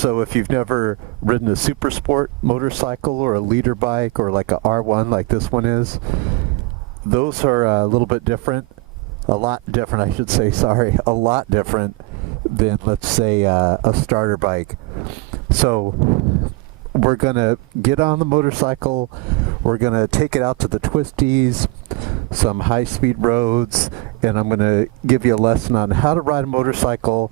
So if you've never ridden a super sport motorcycle or a leader bike or like a R1 like this one is, those are a little bit different. A lot different, I should say, sorry. A lot different than, let's say, a starter bike. So we're going to get on the motorcycle. We're going to take it out to the twisties, some high-speed roads, and I'm going to give you a lesson on how to ride a motorcycle.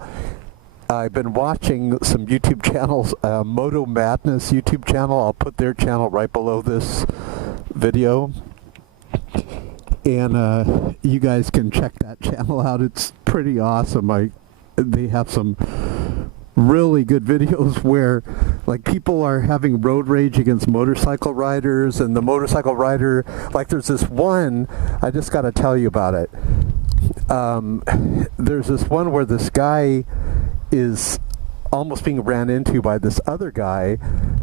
I've been watching some YouTube channels, Moto Madness YouTube channel. I'll put their channel right below this video. And you guys can check that channel out. It's pretty awesome. They have some really good videos where like people are having road rage against motorcycle riders, and the motorcycle rider, like there's this one, I just got to tell you about it. There's this one where this guy is almost being ran into by this other guy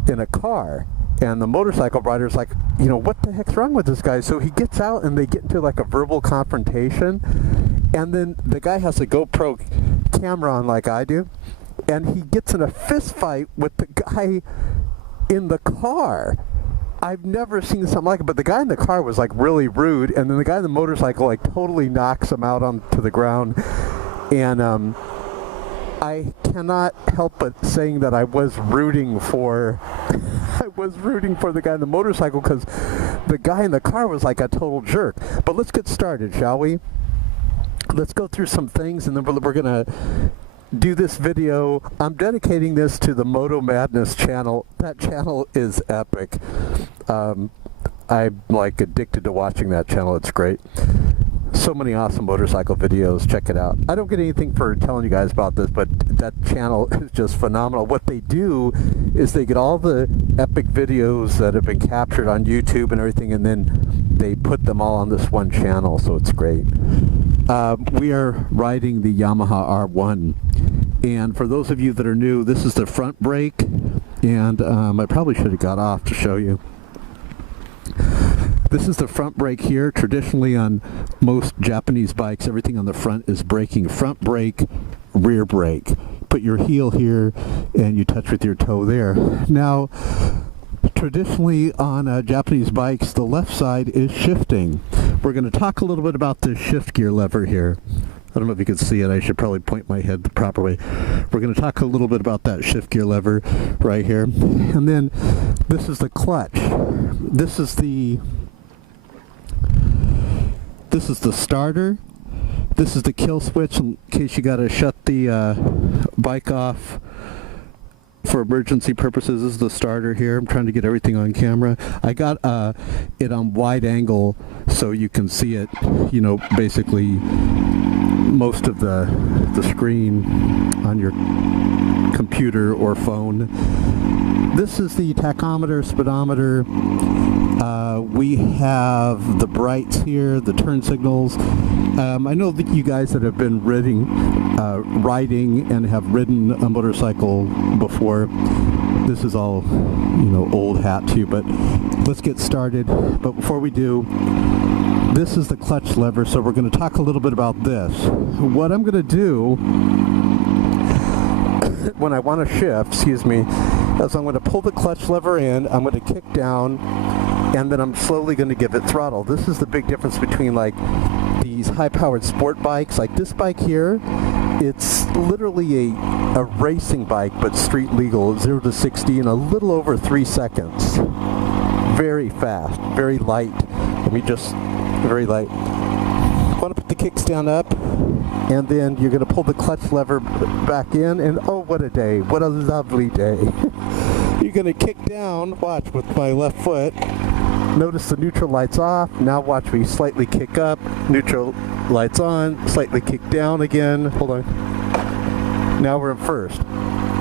in a car. And the motorcycle rider's like, you know, what the heck's wrong with this guy? So he gets out and they get into like a verbal confrontation. And then the guy has a GoPro camera on like I do. And he gets in a fist fight with the guy in the car. I've never seen something like it, but the guy in the car was like really rude. And then the guy in the motorcycle like totally knocks him out onto the ground. And I cannot help but saying that I was rooting for the guy in the motorcycle, because the guy in the car was like a total jerk. But let's get started, shall we? Let's go through some things, and then we're going to do this video. I'm dedicating this to the Moto Madness channel. That channel is epic. I'm like addicted to watching that channel. It's great. So many awesome motorcycle videos. Check it out. I don't get anything for telling you guys about this, but that channel is just phenomenal. What they do is they get all the epic videos that have been captured on YouTube and everything, and then they put them all on this one channel, so it's great. We are riding the Yamaha R1, and for those of you that are new, this is the front brake, and I probably should have got off to show you. This is the front brake here. Traditionally on most Japanese bikes, everything on the front is braking. Front brake, rear brake. Put your heel here and you touch with your toe there. Now, traditionally on Japanese bikes, the left side is shifting. We're going to talk a little bit about this shift gear lever here. I don't know if you can see it. I should probably point my head the proper way. We're going to talk a little bit about that shift gear lever right here. And then this is the clutch. This is the starter. This is the kill switch in case you got to shut the bike off for emergency purposes. This is the starter here. I'm trying to get everything on camera. I got it on wide angle so you can see it, you know, basically most of the screen on your computer or phone. This is the tachometer, speedometer. We have the brights here, the turn signals. I know that you guys that have been riding and have ridden a motorcycle before, this is all, you know, old hat to you, but let's get started. But before we do, this is the clutch lever, so we're going to talk a little bit about this. What I'm going to do when I want to shift, is I'm going to pull the clutch lever in, I'm going to kick down, and then I'm slowly going to give it throttle. This is the big difference between like these high-powered sport bikes. Like this bike here, it's literally a racing bike, but street legal, 0 to 60 in a little over 3 seconds. Very fast, very light. Very light. Want to put the kickstand up, and then you're going to pull the clutch lever back in, and oh, what a day. What a lovely day. You're going to kick down, watch, with my left foot. Notice the neutral light's off. Now watch me slightly kick up, neutral light's on, slightly kick down again. Hold on. Now we're in first.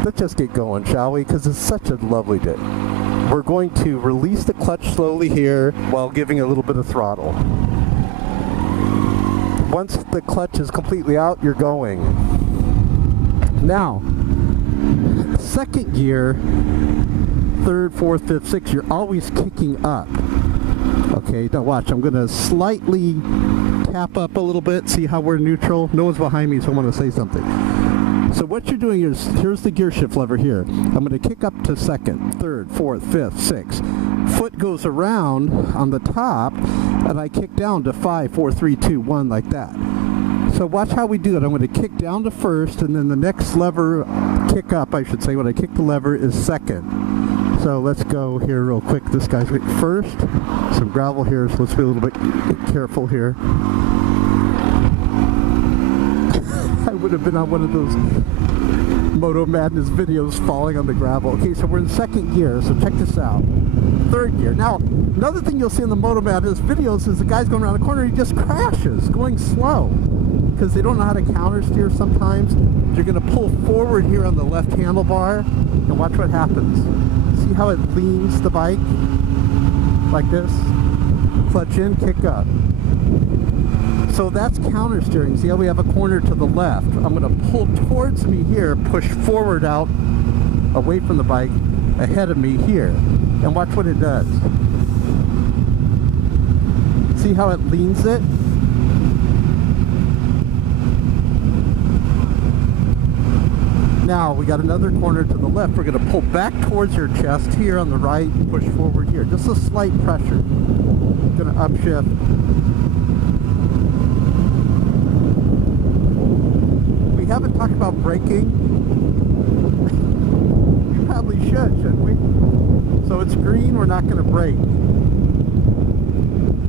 Let's just get going, shall we? Because it's such a lovely day. We're going to release the clutch slowly here while giving a little bit of throttle. Once the clutch is completely out, you're going. Now, second gear, third, fourth, fifth, sixth, you're always kicking up. Okay, now watch, I'm going to slightly tap up a little bit, see how we're neutral. No one's behind me, so I want to say something. So what you're doing is, here's the gear shift lever here. I'm going to kick up to second, third, fourth, fifth, sixth. Foot goes around on the top, and I kick down to 5, 4, 3, 2, 1, like that. So watch how we do it. I'm going to kick down to first, and then the next lever, kick up, I should say, when I kick the lever is second. So let's go here real quick. This guy's first. Some gravel here, so let's be a little bit careful here. I would have been on one of those Moto Madness videos falling on the gravel. Okay, so we're in second gear, so check this out. Third gear. Now, another thing you'll see in the Moto Madness videos is the guy's going around the corner, he just crashes, going slow. Because they don't know how to counter steer sometimes. You're going to pull forward here on the left handlebar, and watch what happens. See how it leans the bike? Like this? Clutch in, kick up. So that's counter steering. See how we have a corner to the left? I'm going to pull towards me here, push forward out, away from the bike, ahead of me here. And watch what it does. See how it leans it? Now we got another corner to the left. We're going to pull back towards your chest here on the right, push forward here. Just a slight pressure. Going to upshift. We haven't talked about braking. We probably should, shouldn't we? So it's green, we're not going to brake.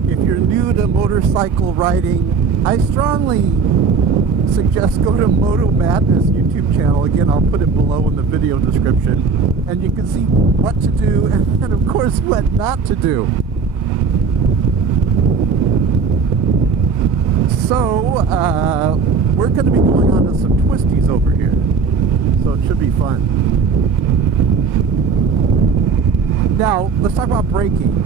If you're new to motorcycle riding, I strongly suggest go to Moto Madness YouTube channel. Again, I'll put it below in the video description. And you can see what to do and of course what not to do. So, we're going to be going on to some twisties over here. So it should be fun. Now, let's talk about braking.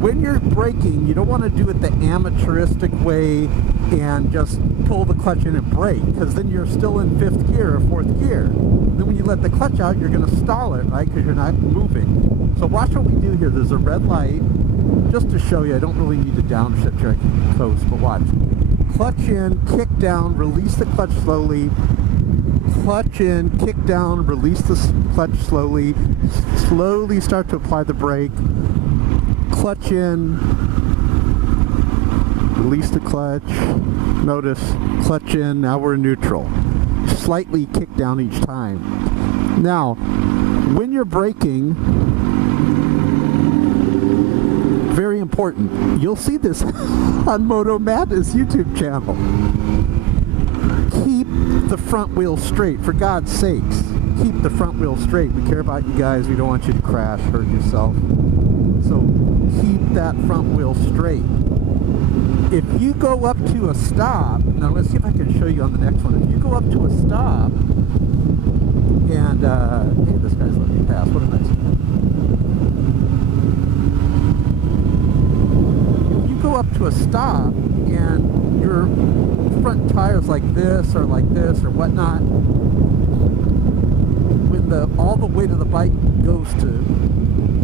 When you're braking, you don't want to do it the amateuristic way and just pull the clutch in and brake, because then you're still in fifth gear or fourth gear. Then when you let the clutch out, you're going to stall it, right, because you're not moving. So watch what we do here. There's a red light. Just to show you, I don't really need to downshift here. I can coast, but watch. Clutch in, kick down, release the clutch slowly. Clutch in, kick down, release the clutch slowly. Slowly start to apply the brake. Clutch in, release the clutch. Notice, clutch in, now we're in neutral. Slightly kick down each time. Now, when you're braking, very important, you'll see this on Moto Madness YouTube channel. Keep the front wheel straight, for God's sakes. Keep the front wheel straight. We care about you guys. We don't want you to crash, hurt yourself. So keep that front wheel straight. If you go up to a stop, now let's see if I can show you on the next one. If you go up to a stop, and, hey, this guy's letting me pass. What a nice guy. If you go up to a stop, and your front tire's like this, or whatnot, when all the weight of the bike goes to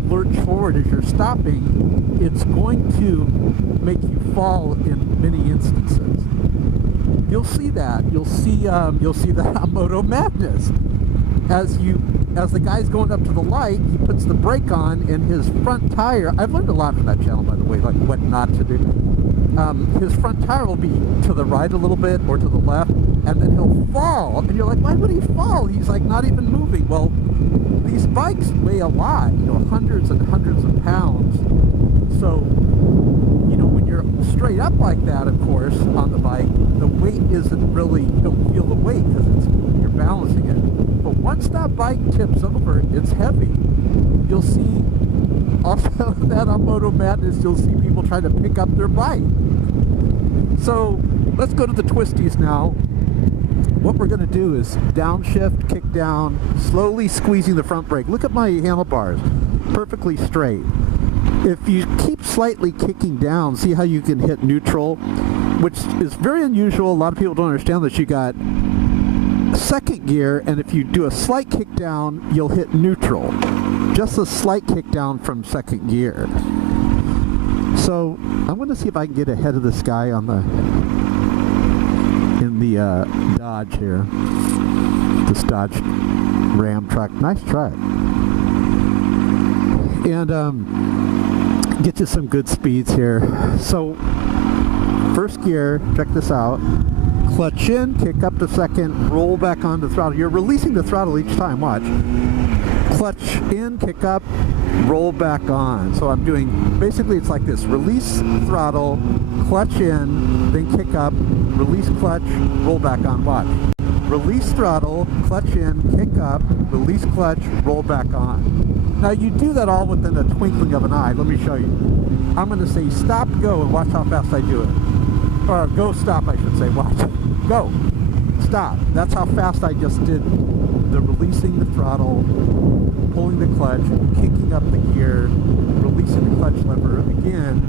lurch forward as you're stopping, it's going to make you fall in many instances. You'll see that. You'll see that on Moto Madness. As the guy's going up to the light, he puts the brake on, and his front tire, I've learned a lot from that channel, by the way, like what not to do. His front tire will be to the right a little bit or to the left, and then he'll fall. And you're like, why would he fall? He's like not even moving. Well, these bikes weigh a lot, hundreds and hundreds of pounds. So, when you're straight up like that, of course, on the bike, the weight isn't really, you don't feel the weight because you're balancing it. But once that bike tips over, it's heavy. You'll see also that on Moto Madness, you'll see people trying to pick up their bike. So let's go to the twisties now. What we're going to do is downshift, kick down, slowly squeezing the front brake. Look at my handlebars, perfectly straight. If you keep slightly kicking down, see how you can hit neutral, which is very unusual. A lot of people don't understand that. You got second gear, and if you do a slight kick down, you'll hit neutral. Just a slight kick down from second gear. So I'm going to see if I can get ahead of this guy in the Dodge here. This Dodge Ram truck. Nice truck. And get you some good speeds here. So first gear, check this out. Clutch in, kick up to second, roll back on the throttle. You're releasing the throttle each time, watch. Clutch in, kick up, roll back on. So I'm doing, basically it's like this. Release throttle, clutch in, then kick up, release clutch, roll back on, watch. Release throttle, clutch in, kick up, release clutch, roll back on. Now you do that all within a twinkling of an eye. Let me show you. I'm going to say stop, go, and watch how fast I do it. Or go, stop, I should say. Watch. Go. Stop. That's how fast I just did the releasing the throttle, pulling the clutch, kicking up the gear, releasing the clutch lever. Again,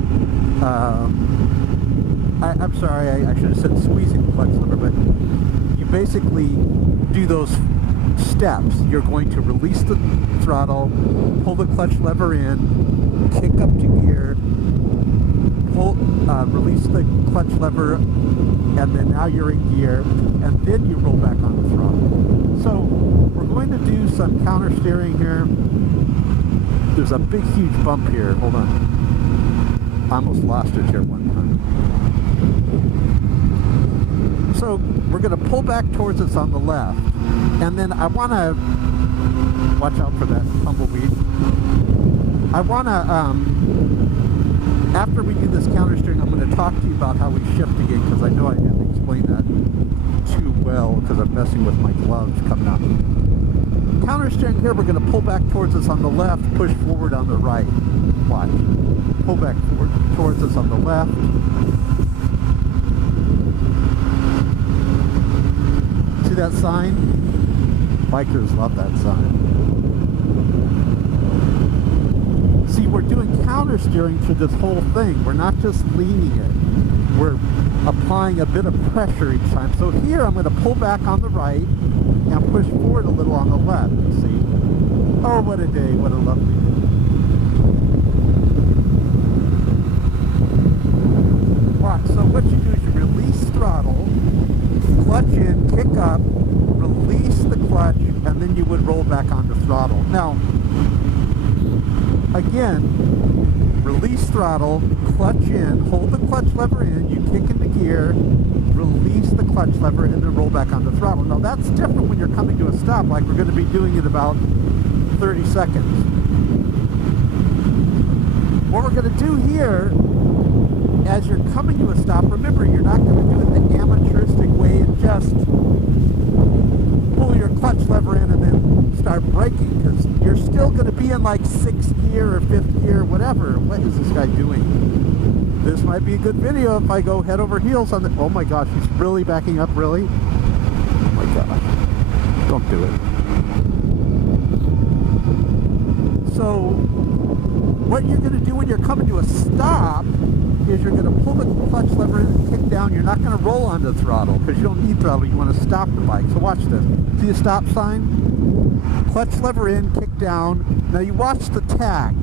I'm sorry, I should have said squeezing the clutch lever, but you basically do those steps. You're going to release the throttle, pull the clutch lever in, kick up to gear, release the clutch lever, and then now you're in gear, and then you roll back on the throttle. So we're going to do some counter steering here. There's a big huge bump here. Hold on. I almost lost it here one time. So we're going to pull back towards us on the left, and then I want to watch out for that tumbleweed. I want to after we do this counter steering, I'm going to talk to you about how we shift again, because I know I didn't explain that too well, because I'm messing with my gloves coming out. Counter steering here, we're going to pull back towards us on the left, push forward on the right. Watch. Pull back forward towards us on the left. See that sign? Bikers love that sign. See, we're doing counter steering through this whole thing. We're not just leaning it. We're applying a bit of pressure each time. So here I'm going to pull back on the right and push forward a little on the left. See? Oh, what a day. What a lovely day. Watch. So what you do is you release throttle, clutch in, kick up, release the clutch, and then you would roll back onto throttle. Now, again, release throttle, clutch in, hold the clutch lever in, you kick into gear, release the clutch lever, and then roll back on the throttle. Now that's different when you're coming to a stop, like we're going to be doing in about 30 seconds. What we're going to do here, as you're coming to a stop, remember you're not going to do it the amateuristic way and just pull your clutch lever in and then start braking, because you're still going to be in like 6th gear or 5th gear, whatever. What is this guy doing? This might be a good video if I go head over heels on the... Oh my gosh, he's really backing up, really? Oh my gosh. Don't do it. So, what you're going to do when you're coming to a stop is you're going to pull the clutch lever in and kick down. You're not going to roll onto the throttle, because you don't need throttle. You want to stop the bike. So watch this. See the stop sign? Clutch lever in, kick down. Now you watch the tach.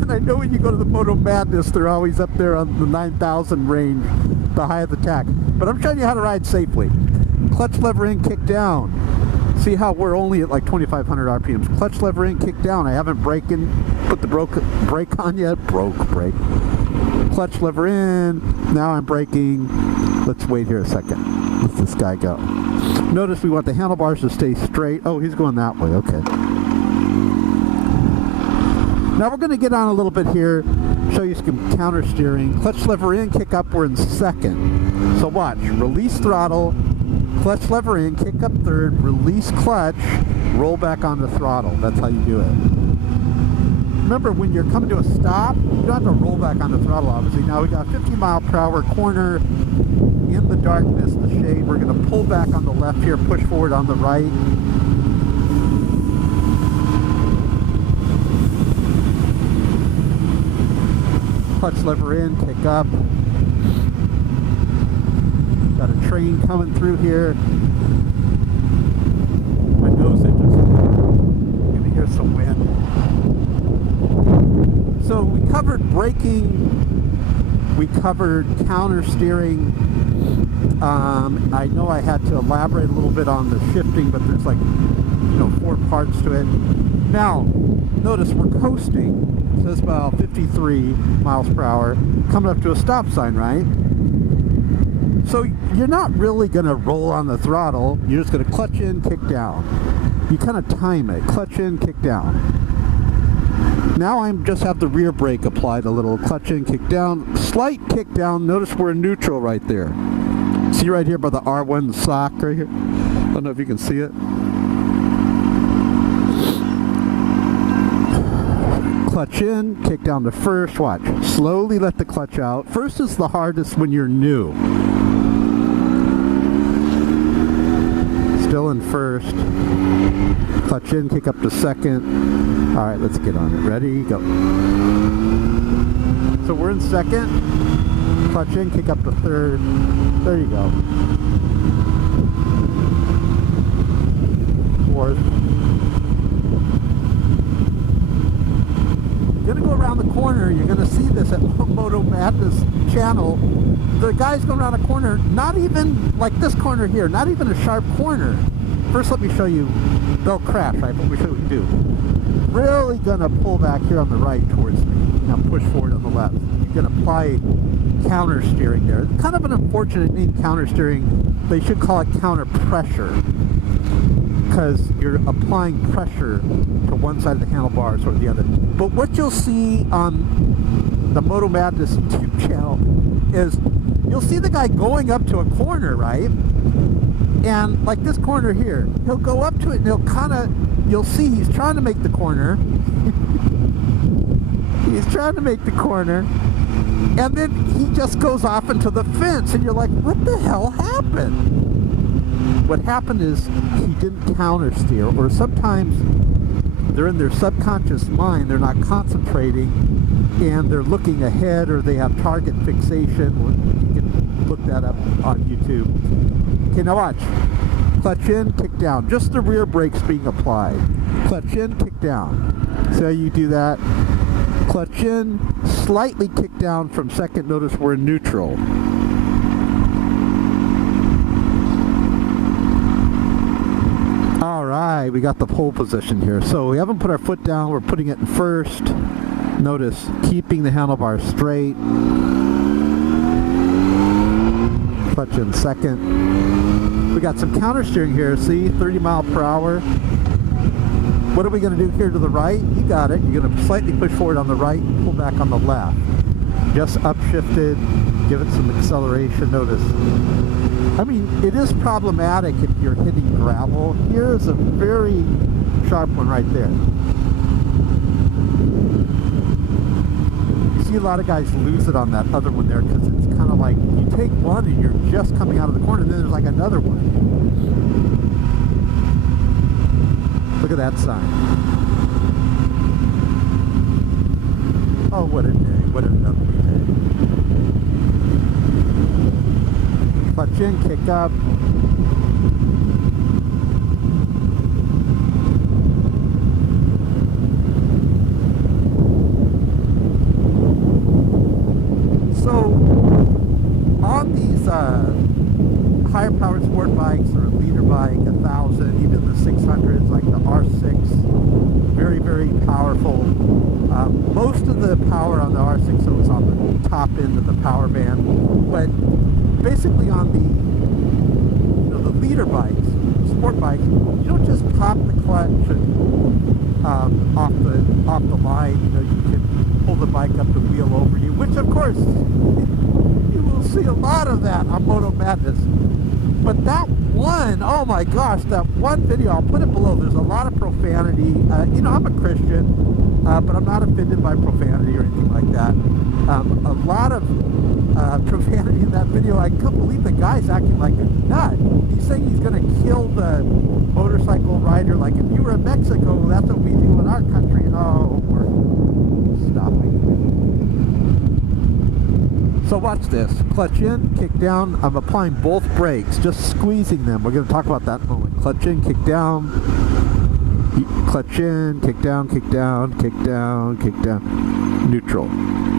And I know when you go to the Moto Madness, they're always up there on the 9,000 range, the high of the tach. But I'm showing you how to ride safely. Clutch lever in, kick down. See how we're only at like 2,500 RPMs. Clutch lever in, kick down. I haven't put the brake on yet. Brake. Clutch lever in. Now I'm braking. Let's wait here a second. Let this guy go. Notice we want the handlebars to stay straight. Oh, he's going that way. Okay. Now we're going to get on a little bit here, show you some counter steering. Clutch lever in, kick up, we're in 2nd. So watch. Release throttle, clutch lever in, kick up 3rd, release clutch, roll back on the throttle. That's how you do it. Remember, when you're coming to a stop, you don't have to roll back on the throttle, obviously. Now we got a 50-mile-per-hour corner in the darkness, the shade. We're going to pull back on the left here, push forward on the right. Clutch lever in, kick up. Got a train coming through here. My nose itches. I'm going to hear some wind. So we covered braking, we covered counter steering, I know I had to elaborate a little bit on the shifting, but there's like, 4 parts to it. Now, notice we're coasting. It says about 53 miles per hour, coming up to a stop sign, right? So you're not really going to roll on the throttle. You're just going to clutch in, kick down. You kind of time it. Clutch in, kick down. Now I just have the rear brake applied a little. Clutch in, kick down. Slight kick down. Notice we're in neutral right there. See right here by the R1 sock right here? I don't know if you can see it. Clutch in, kick down to first. Watch. Slowly let the clutch out. First is the hardest when you're new. Still in first. Clutch in, kick up to second. Alright, let's get on it. Ready? Go. So we're in second. Clutch in, kick up to third. There you go. Fourth. You're going to go around the corner. You're going to see this at Moto Madness channel. The guy's going around a corner, not even like this corner here, not even a sharp corner. First, let me show you. They'll crash, right? But we show what you do. Really going to pull back here on the right towards me. Now push forward on the left. You can apply counter steering there. It's kind of an unfortunate name, counter steering. They should call it counter pressure, because you're applying pressure to one side of the handlebars or the other. But what you'll see on the Moto Madness YouTube channel is you'll see the guy going up to a corner, right? And like this corner here, he'll go up to it and he'll kind of, you'll see he's trying to make the corner. He's trying to make the corner. And then he just goes off into the fence and you're like, what the hell happened? What happened is he didn't counter steer, or sometimes they're in their subconscious mind, they're not concentrating, and they're looking ahead, or they have target fixation. You can look that up on YouTube. Okay, now watch. Clutch in, kick down. Just the rear brakes being applied. Clutch in, kick down. So you do that. Clutch in, slightly kick down from second. Notice we're in neutral. Alright, we got the pole position here. So we haven't put our foot down, we're putting it in first. Notice, keeping the handlebars straight. Clutch in second. We got some counter steering here, see? 30 mile per hour. What are we going to do here to the right? You got it. You're going to slightly push forward on the right and pull back on the left. Just upshifted. Give it some acceleration. Notice. I mean, it is problematic if you're hitting gravel. Here's a very sharp one right there. You see a lot of guys lose it on that other one there because it's kind of like you take one and you're just coming out of the corner and then there's like another one. Look at that sign. Oh, what a day. What a lovely day. Clutch in, kick up. So, on these higher powered sport bikes, or a leader bike, 1,000, even the 600s, like the R6, very, very powerful. Most of the power on the R60 is on the top end of the power band, but basically on the the leader bikes, sport bikes, you don't just pop the clutch and, off the line. You can pull the bike up the wheel over you, which of course you will see a lot of that on Moto Madness. But that one, oh my gosh, that one video, I'll put it below. There's a lot of profanity. I'm a Christian, but I'm not offended by profanity or anything like that. A lot of profanity in that video. I couldn't believe the guy's acting like a nut. He's saying he's going to kill the motorcycle rider. Like, if you were in Mexico, that's what we do in our country. And oh, we're stopping. So watch this. Clutch in, kick down. I'm applying both brakes, just squeezing them. We're going to talk about that in a moment. Clutch in, kick down. Clutch in, kick down, kick down, kick down, kick down. Neutral.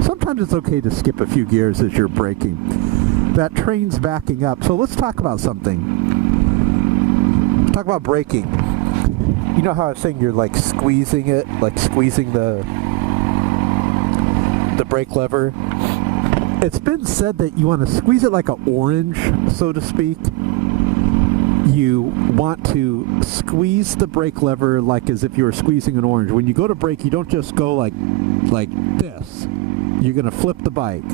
Sometimes it's okay to skip a few gears as you're braking. that train's backing up. So let's talk about something. Let's talk about braking. You know how I was saying you're like squeezing it, like squeezing the brake lever? It's been said that you want to squeeze it like an orange, so to speak. You want to squeeze the brake lever like as if you were squeezing an orange. When you go to brake, you don't just go like this. You're going to flip the bike,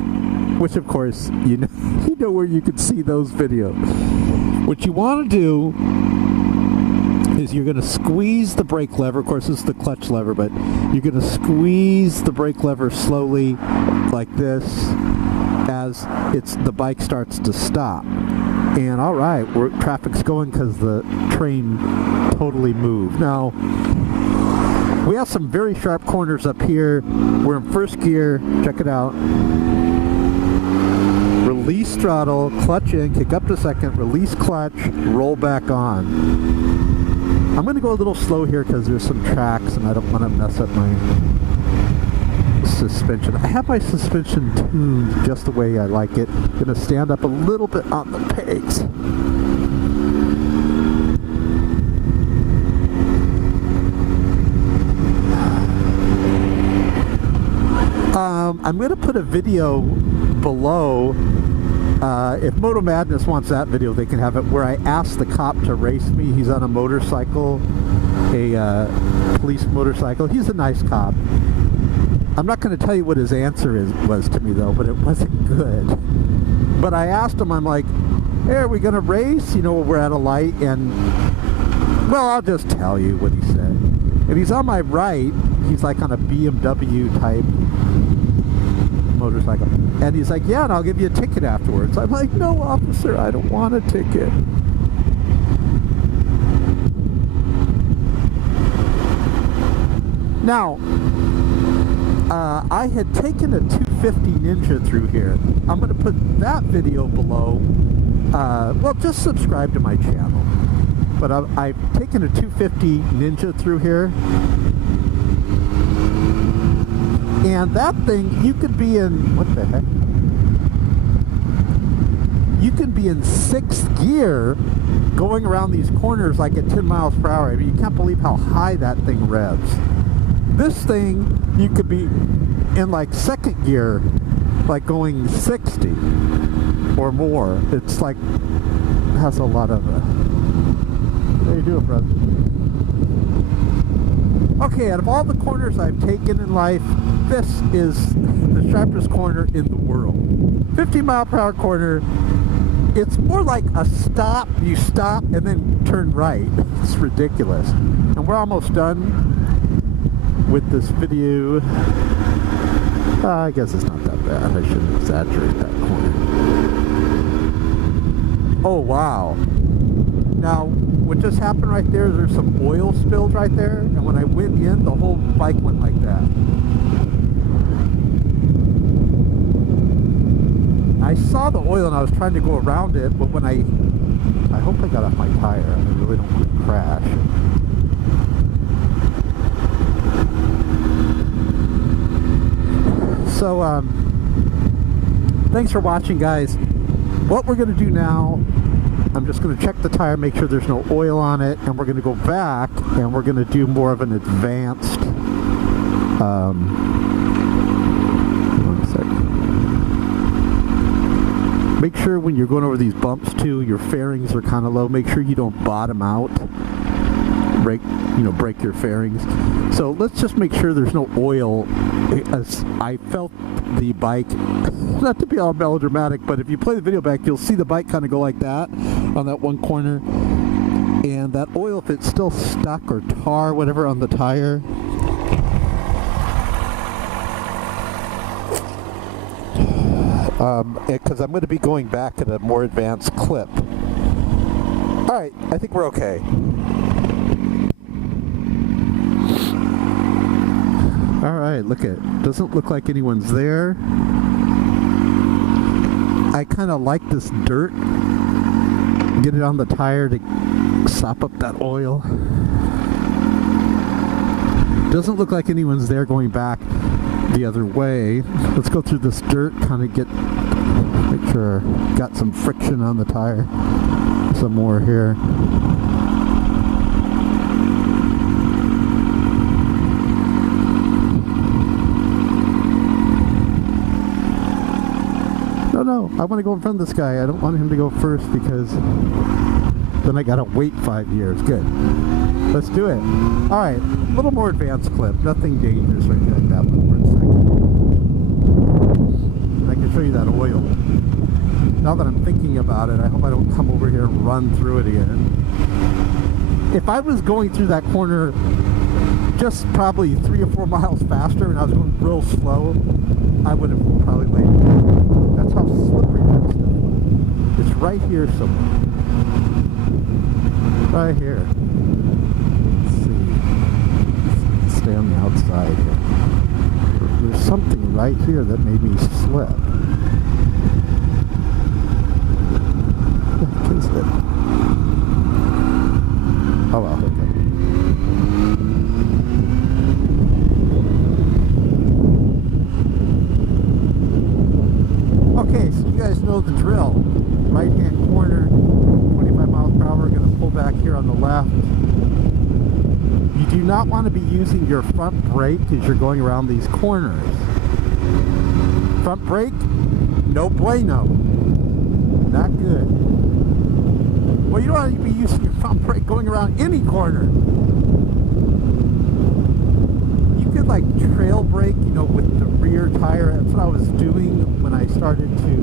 which of course, you know where you can see those videos. What you want to do is you're going to squeeze the brake lever. Of course, this is the clutch lever, but you're going to squeeze the brake lever slowly like this as the bike starts to stop. And all right, traffic's going because the train totally moved. Now, we have some very sharp corners up here. We're in first gear. Check it out. Release throttle, clutch in, kick up to second, release clutch, roll back on. I'm going to go a little slow here because there's some tracks and I don't want to mess up my suspension. I have my suspension tuned just the way I like it. I'm going to stand up a little bit on the pegs. I'm going to put a video below. If Moto Madness wants that video, they can have it, where I asked the cop to race me. He's on a motorcycle, a police motorcycle. He's a nice cop. I'm not going to tell you what his answer was to me, though, but it wasn't good. But I asked him, I'm like, hey, are we going to race? You know, we're at a light, and, well, I'll just tell you what he said. And he's on my right. He's like on a BMW type motorcycle. And he's like, yeah, and I'll give you a ticket afterwards. I'm like, no, officer, I don't want a ticket. Now, I had taken a 250 Ninja through here. I'm going to put that video below. Well, just subscribe to my channel. But I've taken a 250 Ninja through here. And that thing, you could be in, what the heck? You can be in 6th gear going around these corners like at 10 miles per hour. I mean, you can't believe how high that thing revs. This thing, you could be in like 2nd gear, like going 60 or more. It's like, it has a lot of, how you doing, brother? Okay, out of all the corners I've taken in life, this is the sharpest corner in the world. 50 mile per hour corner. It's more like a stop, you stop and then turn right. It's ridiculous. And we're almost done with this video. I guess it's not that bad. I shouldn't exaggerate that corner. Oh, wow. Now, what just happened right there, there's some oil spilled right there, and when I went in, the whole bike went like that. I saw the oil and I was trying to go around it, but when I hope I got off my tire. I really don't want to crash. So, thanks for watching, guys. What we're going to do now, I'm just going to check the tire, make sure there's no oil on it, and we're going to go back and we're going to do more of an advanced, one second. Make sure when you're going over these bumps too, your fairings are kind of low. Make sure you don't bottom out. Break your fairings. So let's just make sure there's no oil. I felt the bike, not to be all melodramatic, but if you play the video back, you'll see the bike kind of go like that on that one corner. And that oil, if it's still stuck or tar, whatever, on the tire, because I'm going to be going back at a more advanced clip. Alright, I think we're okay. Alright, look at it. Doesn't look like anyone's there. I kind of like this dirt. Get it on the tire to sop up that oil. Doesn't look like anyone's there going back the other way. Let's go through this dirt, kind of get make sure got some friction on the tire. Some more here. No, I want to go in front of this guy. I don't want him to go first because then I gotta wait 5 years. Good. Let's do it. Alright, a little more advanced clip. Nothing dangerous or anything like that, but for a second. I can show you that oil. Now that I'm thinking about it, I hope I don't come over here and run through it again. If I was going through that corner just probably 3 or 4 miles faster and I was going real slow, I would have probably laid it. That's how slippery that stuff was. It's right here somewhere. Right here. Let's see. Let's stay on the outside here. There's something right here that made me slip. What is it? Oh well, okay. Okay, so you guys know the drill. Right-hand corner, 25 miles per hour, going to pull back here on the left. You do not want to be using your front brake as you're going around these corners. Front brake, no bueno. Not good. Well, you don't want to be using your front brake going around any corner. You could like trail brake, you know, with the rear tire. That's what I was doing when I started to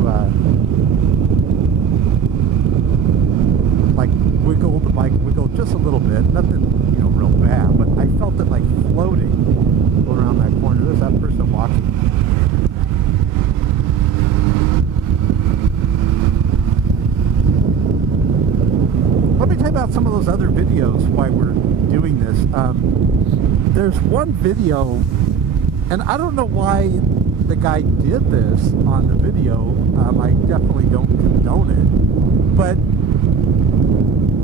like wiggle the bike, wiggle just a little bit. Nothing, you know, real bad, but I felt it like floating going around that corner. There's that person walking. Let me tell you about some of those other videos while we're doing this. There's one video, and I don't know why the guy did this on the video. I definitely don't condone it, but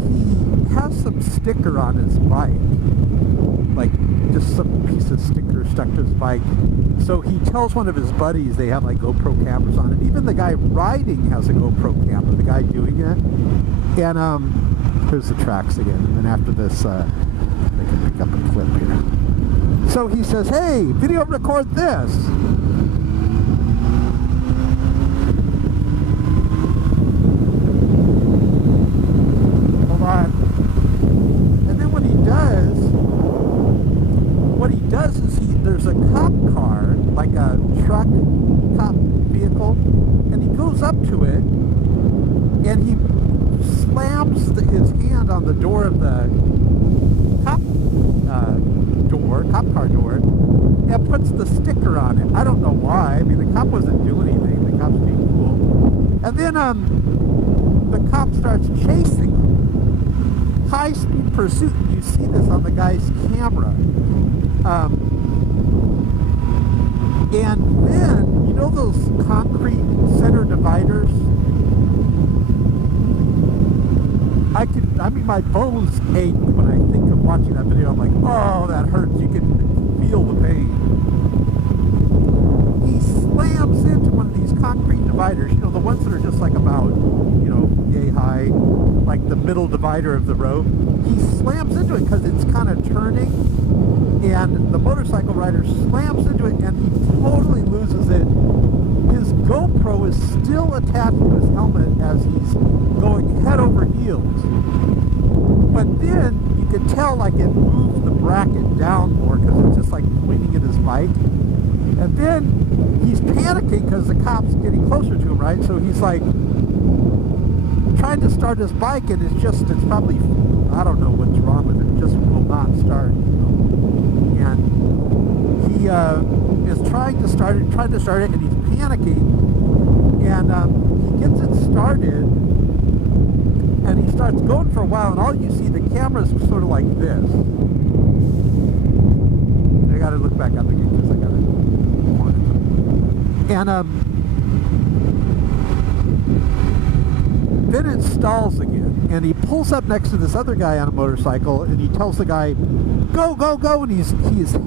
he has some sticker on his bike, like just some piece of sticker stuck to his bike. So he tells one of his buddies they have like GoPro cameras on it. Even the guy riding has a GoPro camera, the guy doing it. And here's the tracks again. And then after this, I can pick up a clip here. So he says, hey, video record this. Hold on. And then what he does is there's a cop car, like a truck cop vehicle, and he goes up to it and he slams his hand on the door of the cop car door, and puts the sticker on it. I don't know why. I mean, the cop wasn't doing anything. The cop's being cool. And then the cop starts chasing him. High-speed pursuit. You see this on the guy's camera. And then, you know those concrete center dividers? I mean, my bones ache when I think of watching that video. I'm like, oh, that hurts. You can feel the pain. He slams into one of these concrete dividers, you know, the ones that are just like about, you know, yay high, like the middle divider of the road. He slams into it because it's kind of turning, and the motorcycle rider slams into it, and he totally loses it. His GoPro is still attached to his helmet as he's going head over heels. But then you can tell like it moved the bracket down more because it's just like pointing at his bike. And then he's panicking because the cop's getting closer to him, right? So he's like trying to start his bike, and it's probably, I don't know what's wrong with it. It just will not start. And he is trying to start it, and he's panicking, and he gets it started, and he starts going for a while, and all you see, the camera's sort of like this. I gotta look back up again because I gotta point it. And then it stalls again, and he pulls up next to this other guy on a motorcycle, and he tells the guy, go, go, go, and his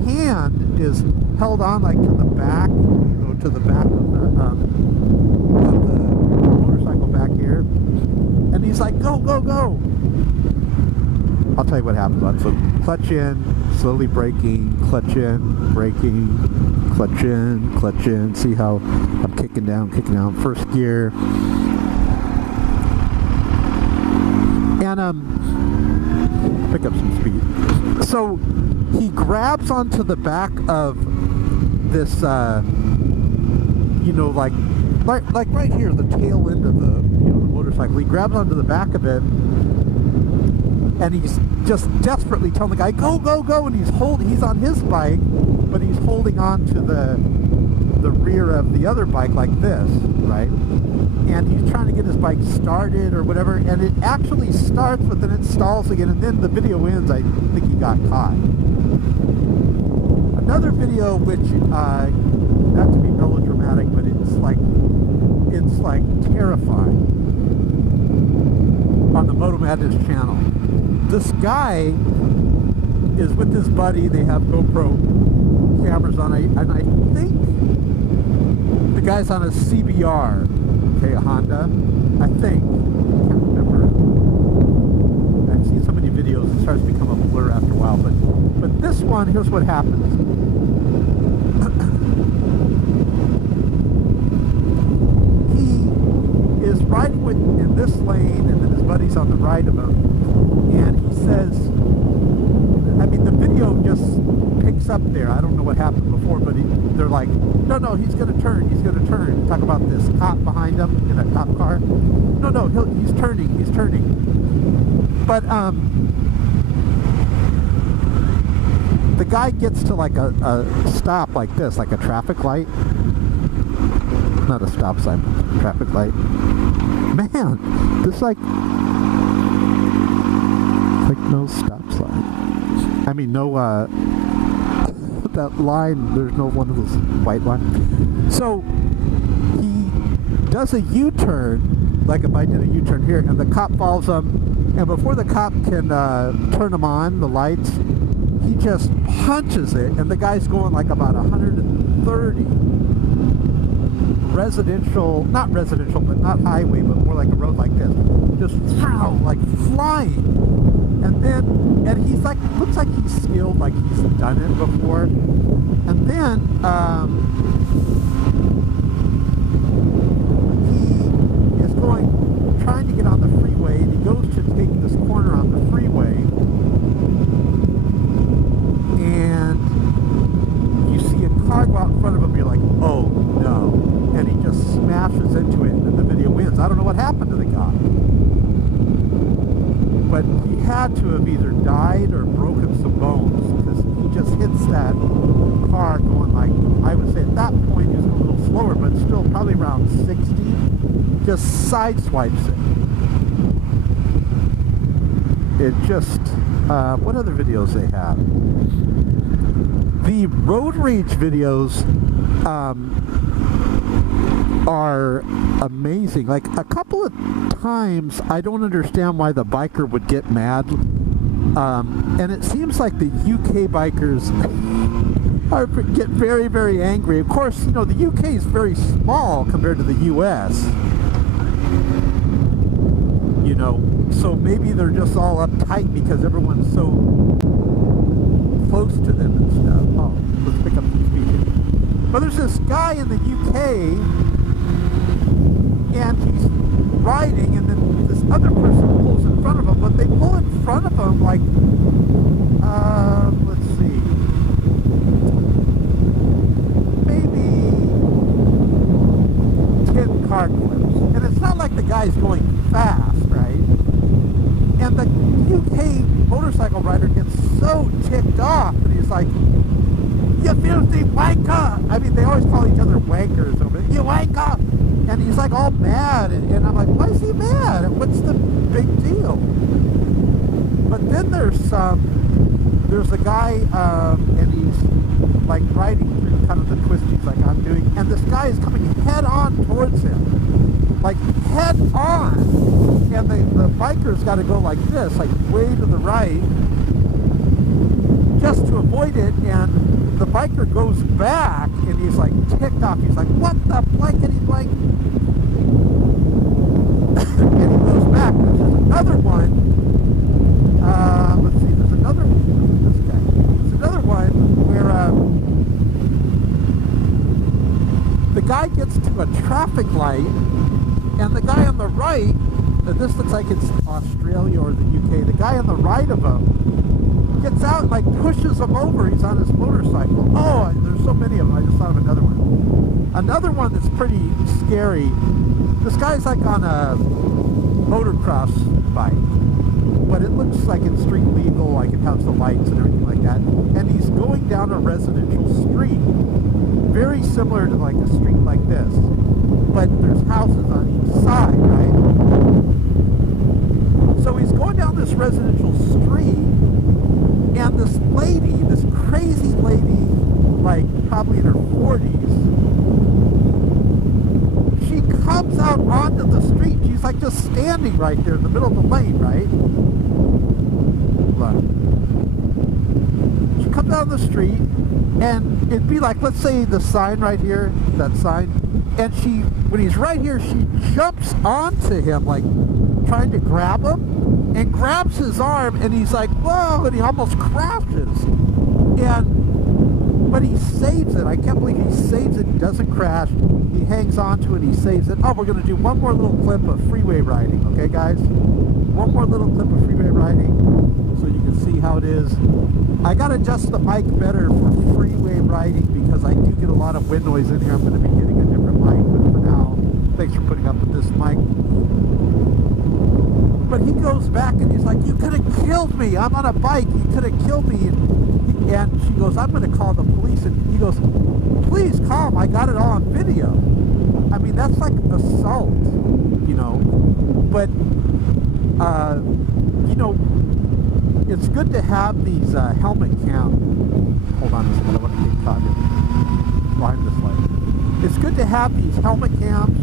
hand is held on like to the back, you know, to the back of the And he's like, go, go, go. I'll tell you what happens. So clutch in, slowly braking, clutch in, braking, clutch in, clutch in. See how I'm kicking down, first gear. And pick up some speed. So he grabs onto the back of this, you know, like right here, the tail end of the, you know, the motorcycle. He grabs onto the back of it, and he's just desperately telling the guy, go, go, go, and he's on his bike, but he's holding on to the rear of the other bike like this, right? And he's trying to get his bike started or whatever, and it actually starts, but then it stalls again, and then the video ends. I think he got caught. Another video, which, not to be melodramatic, but it's like terrifying, on the Moto Madness channel. This guy is with his buddy. They have GoPro cameras on, and I think the guy's on a CBR, okay, a Honda, I think. I can't remember. I've seen so many videos, it starts to become a blur after a while. But this one, here's what happens. He is riding in this lane, and then his buddy's on the right of him. And he says, I mean, the video just picks up there. I don't know what happened before, but they're like, no, he's going to turn, he's going to turn. Talk about this cop behind him in a cop car. No, he's turning. But, the guy gets to like a stop like this, like a traffic light. Not a stop sign, but a traffic light. Man, this like no stop sign. I mean, no, that line, there's no one of those white lines. So, he does a U-turn, like if I did a U-turn here, and the cop follows him, and before the cop can turn them on, the lights, he just punches it, and the guy's going like about 130. Residential, not residential, but not highway, but more like a road like this. Just like flying. And he's like, looks like he's skilled, like he's done it before. And then, he is trying to get on the freeway, and he goes to take this corner on the freeway. And you see a car go out in front of him, you're like, oh no. And he just smashes into it, and then the video ends. I don't know what happened to the guy. But he had to have either died or broken some bones, because he just hits that car going like, I would say at that point he was a little slower, but still probably around 60, just sideswipes it. It just, what other videos they have? The road rage videos are amazing. Like a couple of times, I don't understand why the biker would get mad. And it seems like the UK bikers get very, very angry. Of course, you know, the UK is very small compared to the US. You know, so maybe they're just all uptight because everyone's so close to them and stuff. Oh, let's pick up some speed here. But there's this guy in the UK, and he's riding, and then this other person pulls in front of him, but they pull in front of him like, let's see, maybe 10 car clips. And it's not like the guy's going fast, right? And the UK motorcycle rider gets so ticked off, and he's like, you filthy wanker! I mean, they always call each other wankers over there. You wanker! And he's like all mad, and I'm like, why is he mad? What's the big deal? But then there's a guy, and he's like riding through kind of the twist he's like, I'm doing, and this guy is coming head on towards him. Like head on! And the biker's got to go like this, like way to the right, just to avoid it, and the biker goes back, and he's like ticked off. He's like, what the blankety blank? another one, let's see, there's another, this guy. There's another one where the guy gets to a traffic light, and the guy on the right, this looks like it's Australia or the UK, the guy on the right of him gets out and like pushes him over. He's on his motorcycle. Oh, there's so many of them. I just thought of another one. Another one that's pretty scary. This guy's like on a motocross bike, but it looks like it's street legal, like it has the lights and everything like that. And he's going down a residential street, very similar to like a street like this, but there's houses on each side, right? So he's going down this residential street, and this lady, this crazy lady, like probably in her 40s, she comes out onto the street. She's like just standing right there in the middle of the lane, right? Look. She comes out on the street, and it'd be like, let's say the sign right here, that sign, and she, when he's right here, she jumps onto him, like trying to grab him, and grabs his arm, and he's like, whoa, and he almost crashes. But he saves it. I can't believe he saves it. He doesn't crash. He hangs on to it. He saves it. Oh, we're going to do one more little clip of freeway riding. Okay, guys? One more little clip of freeway riding so you can see how it is. I got to adjust the mic better for freeway riding because I do get a lot of wind noise in here. I'm going to be getting a different mic, but for now, thanks for putting up with this mic. But he goes back and he's like, you could have killed me. I'm on a bike. You could have killed me. And she goes, I'm going to call the police. And he goes, please call them. I got it all on video. I mean, that's like assault, you know. But, you know, it's good to have these helmet cam. Hold on a second. I don't want to get caught behind this light. It's good to have these helmet cams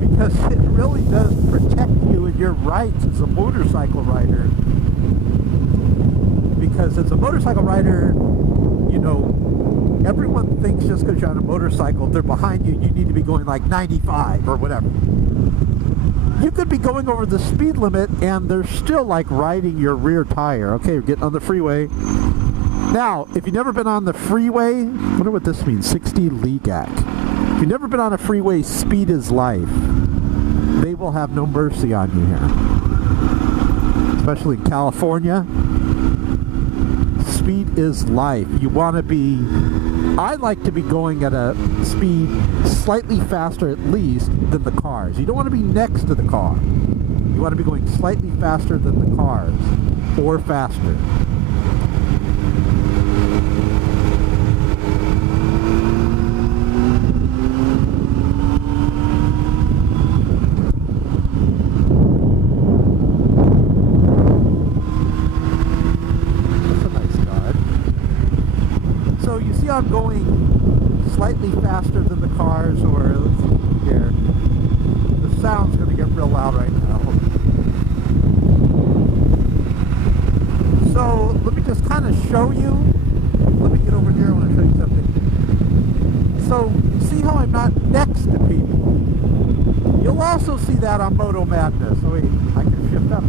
because it really does protect you and your rights as a motorcycle rider. Because as a motorcycle rider, you know, everyone thinks just because you're on a motorcycle, if they're behind you, you need to be going like 95 or whatever. You could be going over the speed limit and they're still like riding your rear tire. Okay, we're getting on the freeway. Now, if you've never been on the freeway, I wonder what this means, 60 LEGAC. If you've never been on a freeway, speed is life. They will have no mercy on you here. Especially in California. Speed is life. You want to be, I like to be going at a speed slightly faster at least than the cars. You don't want to be next to the car. You want to be going slightly faster than the cars or faster. I'm going slightly faster than the cars, or let's see here. The sound's going to get real loud right now. So let me just kind of show you. Let me get over here. I want to show you something. So see how I'm not next to people. You'll also see that on Moto Madness. So wait, I can shift up.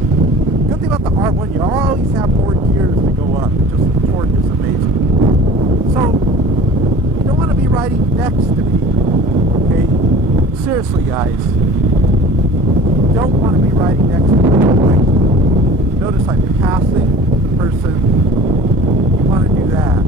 Good thing about the R1, you always have more gears to go up. Just the torque is amazing. So, you don't want to be riding next to people, okay? Seriously, guys. You don't want to be riding next to people. Like, notice I'm passing the person. You want to do that.